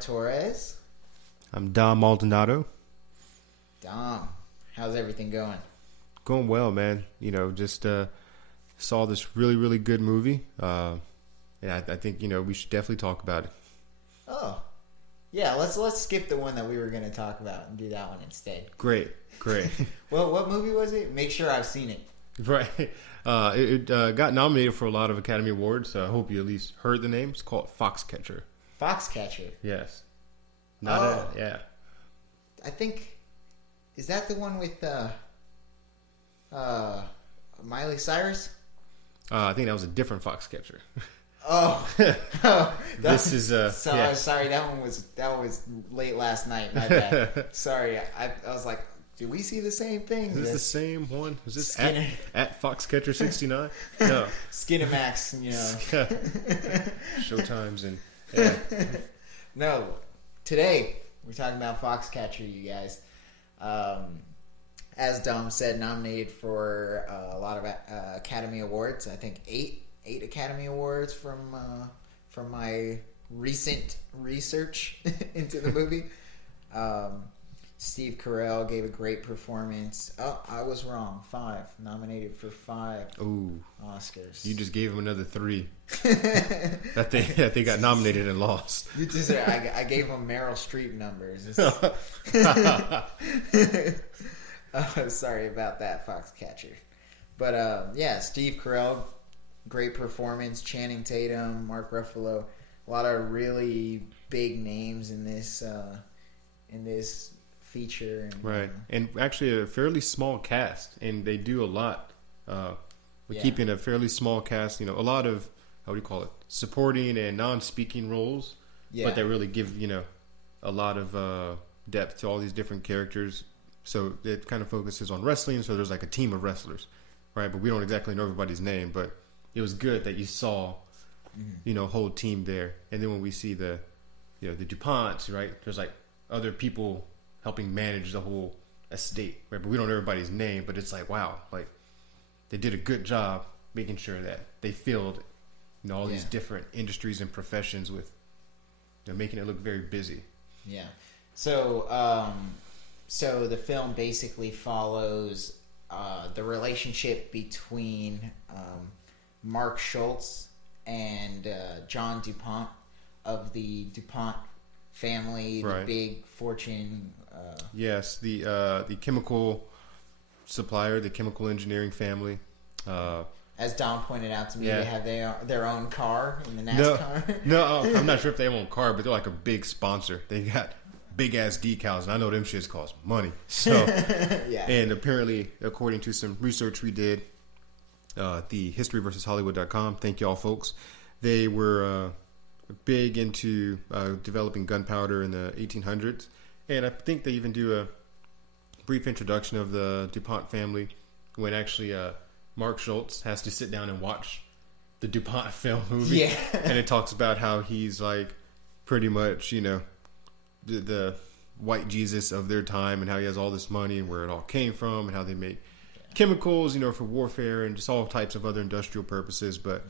Torres. I'm Dom Maldonado. Dom, how's everything going? Going well, man. Just saw this really, really good movie. I think, we should definitely talk about it. Oh, yeah. Let's skip the one that we were going to talk about and do that one instead. Great. Well, what movie was it? Make sure I've seen it. Right. It got nominated for a lot of Academy Awards, so I hope you at least heard the name. It's called Foxcatcher. Foxcatcher? Yes. Yeah. I think, is that the one with Miley Cyrus? I think that was a different Foxcatcher. This is sorry, that was late last night. My bad. Sorry, I was like, did we see the same thing? Is this the same one? Is this Skinner. at Foxcatcher 69? No. Skinamax, Showtimes and yeah. No. Today we're talking about Foxcatcher, you guys. As Dom said, nominated for a lot of Academy Awards. I think eight Academy Awards from my recent research into the movie. Steve Carell gave a great performance. Oh, I was wrong. 5. Nominated for 5 Oscars. You just gave him another 3. that they got nominated and lost. I gave him Meryl Streep numbers. Sorry about that, Foxcatcher. But Steve Carell, great performance. Channing Tatum, Mark Ruffalo, a lot of really big names in this feature. Right, and actually a fairly small cast, and they do a lot with keeping a fairly small cast. A lot of, how do you call it, supporting and non-speaking roles, but they really give a lot of depth to all these different characters. So it kind of focuses on wrestling. So there's like a team of wrestlers, right? But we don't exactly know everybody's name. But it was good that you saw, a whole team there. And then when we see the DuPonts, right? There's like other people helping manage the whole estate, right? But we don't know everybody's name. But it's like, wow, like they did a good job making sure that they filled, all these different industries and professions with, making it look very busy. Yeah. So the film basically follows the relationship between Mark Schultz and John DuPont of the DuPont family, right. The big fortune. Yes, the chemical supplier, the chemical engineering family. As Don pointed out to me, they have their own car in the NASCAR. No, I'm not sure if they have their own car, but they're like a big sponsor. They got big ass decals, and I know them shits cost money. So, and apparently, according to some research we did, the historyversushollywood.com, thank y'all folks, they were big into developing gunpowder in the 1800s, and I think they even do a brief introduction of the DuPont family when actually Mark Schultz has to sit down and watch the DuPont film movie, and it talks about how he's like pretty much the white Jesus of their time, and how he has all this money and where it all came from, and how they make chemicals, for warfare and just all types of other industrial purposes. But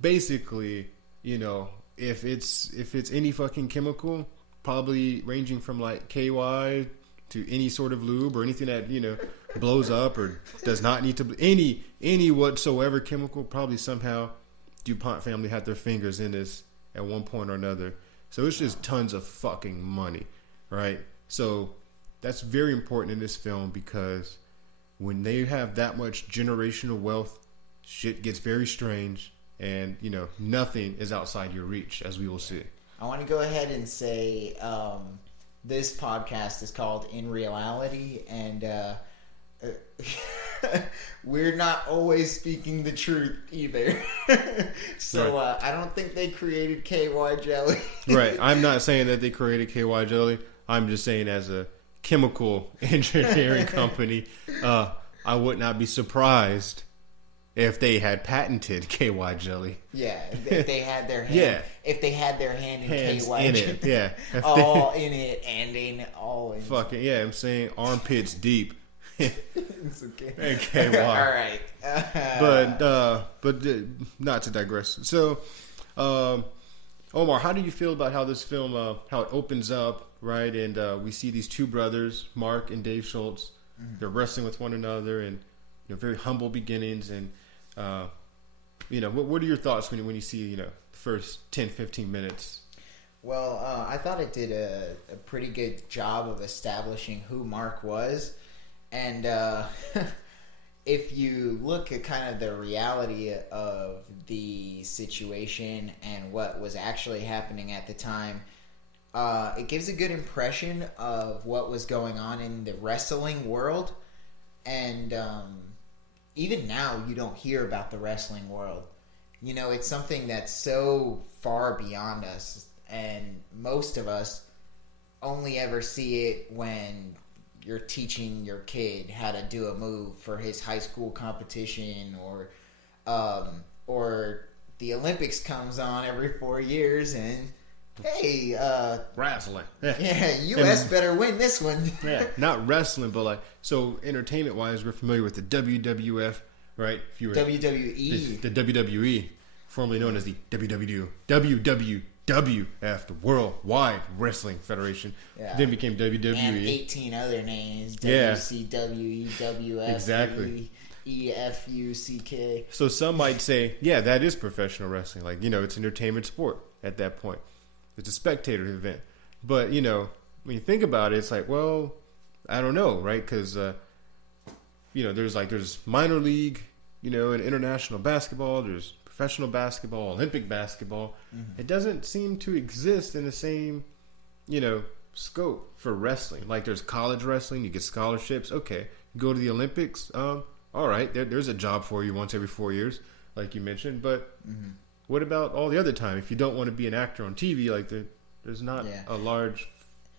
basically, if it's any fucking chemical, probably ranging from like KY to any sort of lube or anything that blows up or does not need to, any whatsoever chemical, probably somehow DuPont family had their fingers in this at one point or another. So it's just tons of fucking money, right? So that's very important in this film, because when they have that much generational wealth, shit gets very strange, and nothing is outside your reach, as we will see. I want to go ahead and say this podcast is called In Reality, and we're not always speaking the truth either. So I don't think they created KY jelly. Right. I'm not saying that they created KY jelly. I'm just saying, as a chemical engineering company, I would not be surprised if they had patented KY jelly. Yeah, if they had their hand, if they had their hand in Hands KY in jelly. it, yeah, all in it and in all in. Fucking I'm saying armpits deep. It's okay. And KY. All right. But not to digress. So, Omar, how do you feel about how this film, how it opens up, right? And we see these two brothers, Mark and Dave Schultz. Mm-hmm. They're wrestling with one another, and very humble beginnings. And what are your thoughts when you see the first 10, 15 minutes? Well, I thought it did a pretty good job of establishing who Mark was, and if you look at kind of the reality of the situation and what was actually happening at the time, it gives a good impression of what was going on in the wrestling world. And even now, you don't hear about the wrestling world. It's something that's so far beyond us, and most of us only ever see it when you're teaching your kid how to do a move for his high school competition, or the Olympics comes on every 4 years, and hey, wrestling. Yeah, U.S. better win this one. Yeah, not wrestling, but so entertainment wise, we're familiar with the WWF, right? If you were WWE, the WWE, formerly known as the WWF, the Worldwide Wrestling Federation, then became WWE. And 18 other names. Yeah. WCW, WF, exactly. EFUCK. So some might say, yeah, that is professional wrestling. It's an entertainment sport at that point. It's a spectator event. But, when you think about it, it's like, well, I don't know, right? Because, there's minor league, and international basketball, there's professional basketball, Olympic basketball. Mm-hmm. It doesn't seem to exist in the same, scope for wrestling. Like there's college wrestling, you get scholarships. Okay, you go to the Olympics. All right, there's a job for you once every 4 years, like you mentioned. But what about all the other time? If you don't want to be an actor on TV, there's not a large.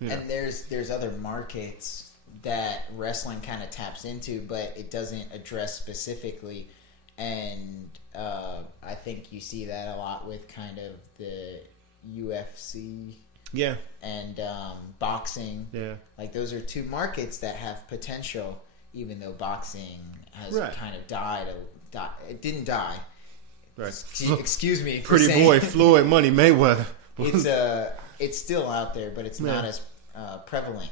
And there's other markets that wrestling kind of taps into, but it doesn't address specifically. And I think you see that a lot with kind of the UFC, and boxing. Yeah, those are two markets that have potential, even though boxing has kind of died. It didn't die. Right. Excuse me. Pretty boy Floyd Money Mayweather. It's still out there, but it's not as prevalent.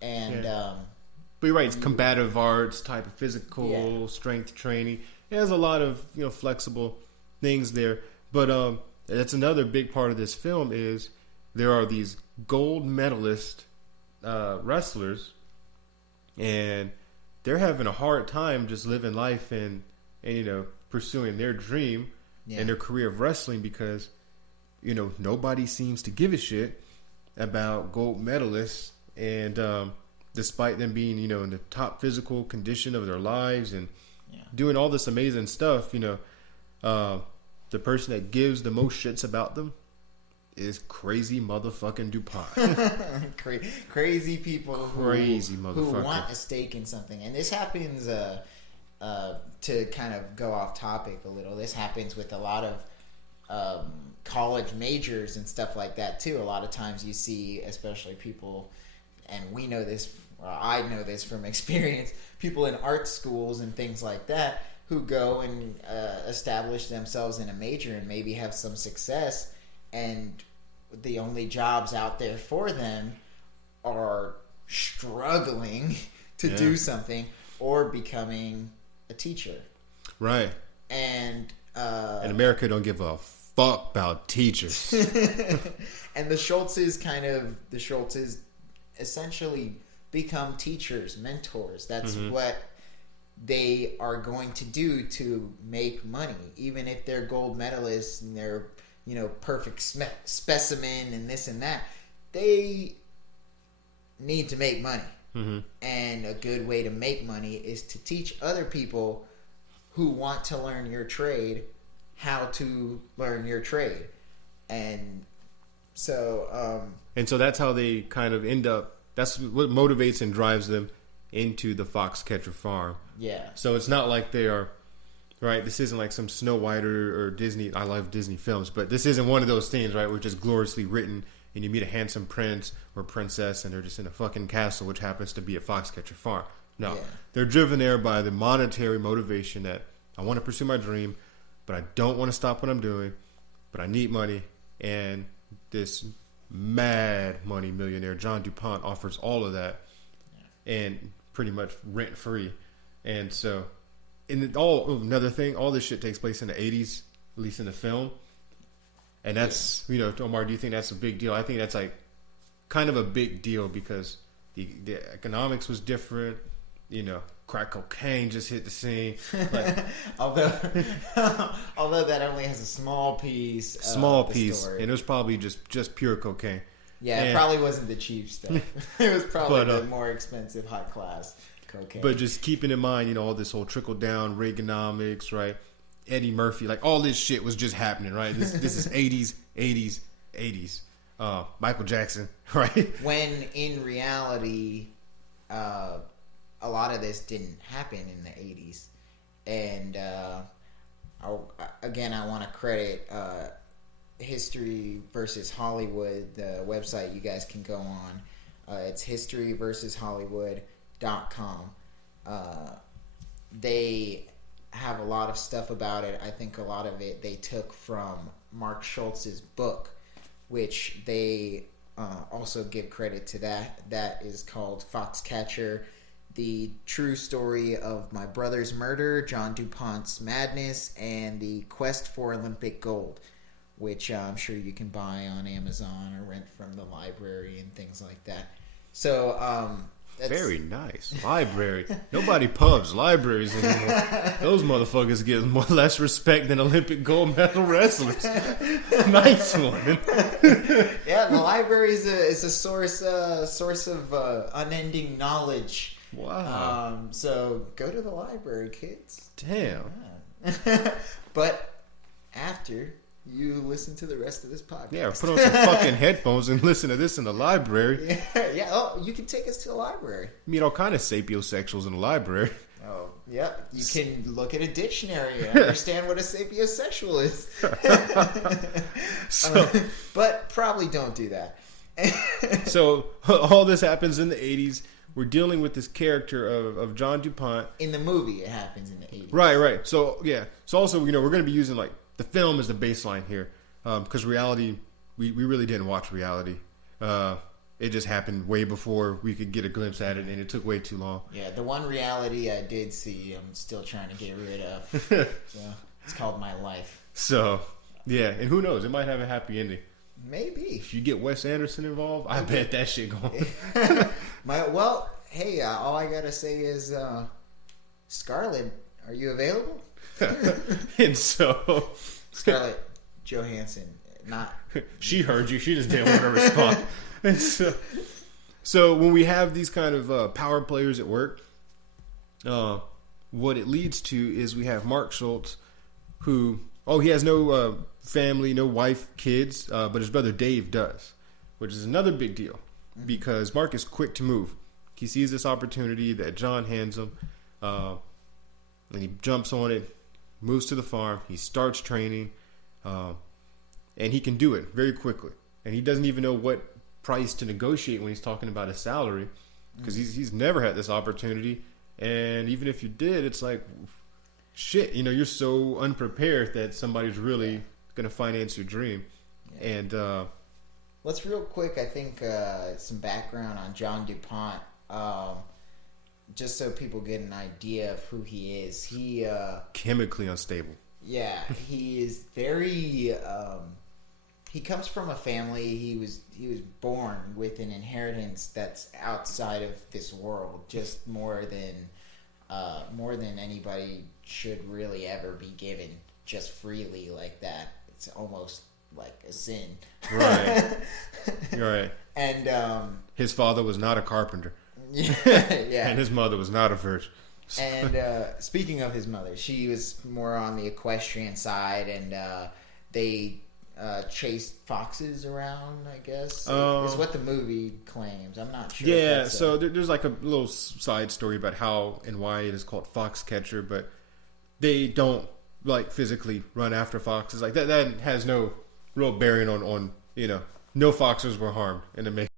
And but you're right. It's combative arts type of physical strength training. It has a lot of flexible things there, but that's another big part of this film is there are these gold medalist wrestlers, and they're having a hard time just living life and pursuing their dream and their career of wrestling because nobody seems to give a shit about gold medalists, and despite them being in the top physical condition of their lives and doing all this amazing stuff, the person that gives the most shits about them is crazy motherfucking DuPont. Crazy people who want a stake in something. And this happens, to kind of go off topic a little, this happens with a lot of college majors and stuff like that too. A lot of times you see, especially people, and we know this, or I know this from experience, people in art schools and things like that who go and establish themselves in a major and maybe have some success, and the only jobs out there for them are struggling to do something or becoming a teacher. Right. And in America don't give a fuck about teachers. And the Schultzes essentially become teachers, mentors. That's what they are going to do to make money, even if they're gold medalists and they're perfect specimen and this and that. They need to make money, and a good way to make money is to teach other people who want to learn your trade how to learn your trade. And so that's how they kind of end up. That's what motivates and drives them into the Foxcatcher farm. Yeah. So it's not like they are, right? This isn't like some Snow White or Disney. I love Disney films, but this isn't one of those things, right? Where it's just gloriously written and you meet a handsome prince or princess and they're just in a fucking castle, which happens to be a Foxcatcher farm. No, they're driven there by the monetary motivation that I want to pursue my dream, but I don't want to stop what I'm doing, but I need money, and this mad money millionaire John DuPont offers all of that, and pretty much rent free. And so, another thing, all this shit takes place in the 80s, at least in the film. And that's, Omar, do you think that's a big deal? I think that's like kind of a big deal because the economics was different. Crack cocaine just hit the scene. Like, although that only has a small piece. Story. And it was probably just pure cocaine. Yeah, it probably wasn't the cheap stuff. It was probably the more expensive, high class cocaine. But just keeping in mind, all this whole trickle down Reaganomics, right? Eddie Murphy, like all this shit was just happening, right? This is 80s. Michael Jackson, right? When in reality, a lot of this didn't happen in the 80s. And I want to credit History versus Hollywood, the website you guys can go on. It's historyversushollywood.com. They have a lot of stuff about it. I think a lot of it they took from Mark Schultz's book, which they also give credit to that. That is called Foxcatcher, The True Story of My Brother's Murder, John DuPont's Madness, and The Quest for Olympic Gold, which I'm sure you can buy on Amazon or rent from the library and things like that. So, that's very nice. Library. Nobody pubs libraries anymore. Those motherfuckers get less respect than Olympic gold medal wrestlers. Nice one. Yeah, the library is a source of unending knowledge. Wow. So go to the library, kids. Damn. Yeah. But after you listen to the rest of this podcast. Yeah, put on some fucking headphones and listen to this in the library. Yeah. Oh, you can take us to the library. Meet all kind of sapiosexuals in the library. Oh, yeah. You can look at a dictionary and understand what a sapiosexual is. But probably don't do that. So all this happens in the 80s. We're dealing with this character of John DuPont. In the movie, it happens in the 80s. Right. So, yeah. So also, we're going to be using like the film as the baseline here. Because reality, we really didn't watch reality. It just happened way before we could get a glimpse at it, and it took way too long. Yeah, the one reality I did see, I'm still trying to get rid of. So, it's called My Life. So, yeah. And who knows? It might have a happy ending. Maybe. If you get Wes Anderson involved, I bet that shit going. Well, hey, all I gotta say is, Scarlett, are you available? And so, Scarlett Johansson, not. She heard you. She just didn't want to respond. And so when we have these kind of power players at work, what it leads to is we have Mark Schultz, who he has no family, no wife, kids, but his brother Dave does, which is another big deal because Mark is quick to move. He sees this opportunity that John hands him, and he jumps on it, moves to the farm, he starts training, and he can do it very quickly. And he doesn't even know what price to negotiate when he's talking about a salary because he's never had this opportunity. And even if you did, it's like, shit, you're so unprepared that somebody's really going to finance your dream. Yeah. And let's real quick, I think, some background on John DuPont, just so people get an idea of who he is. He chemically unstable. Yeah, he is very. He comes from a family. He was born with an inheritance that's outside of this world, just more than anybody should really ever be given, just freely like that. It's almost like a sin. Right. Right. And his father was not a carpenter. Yeah. And his mother was not a virgin. And speaking of his mother, she was more on the equestrian side, and they chased foxes around, I guess, is what the movie claims. I'm not sure. Yeah, so there's like a little side story about how and why it is called Foxcatcher, but they don't like physically run after foxes. Like that has no real bearing on no foxes were harmed in the making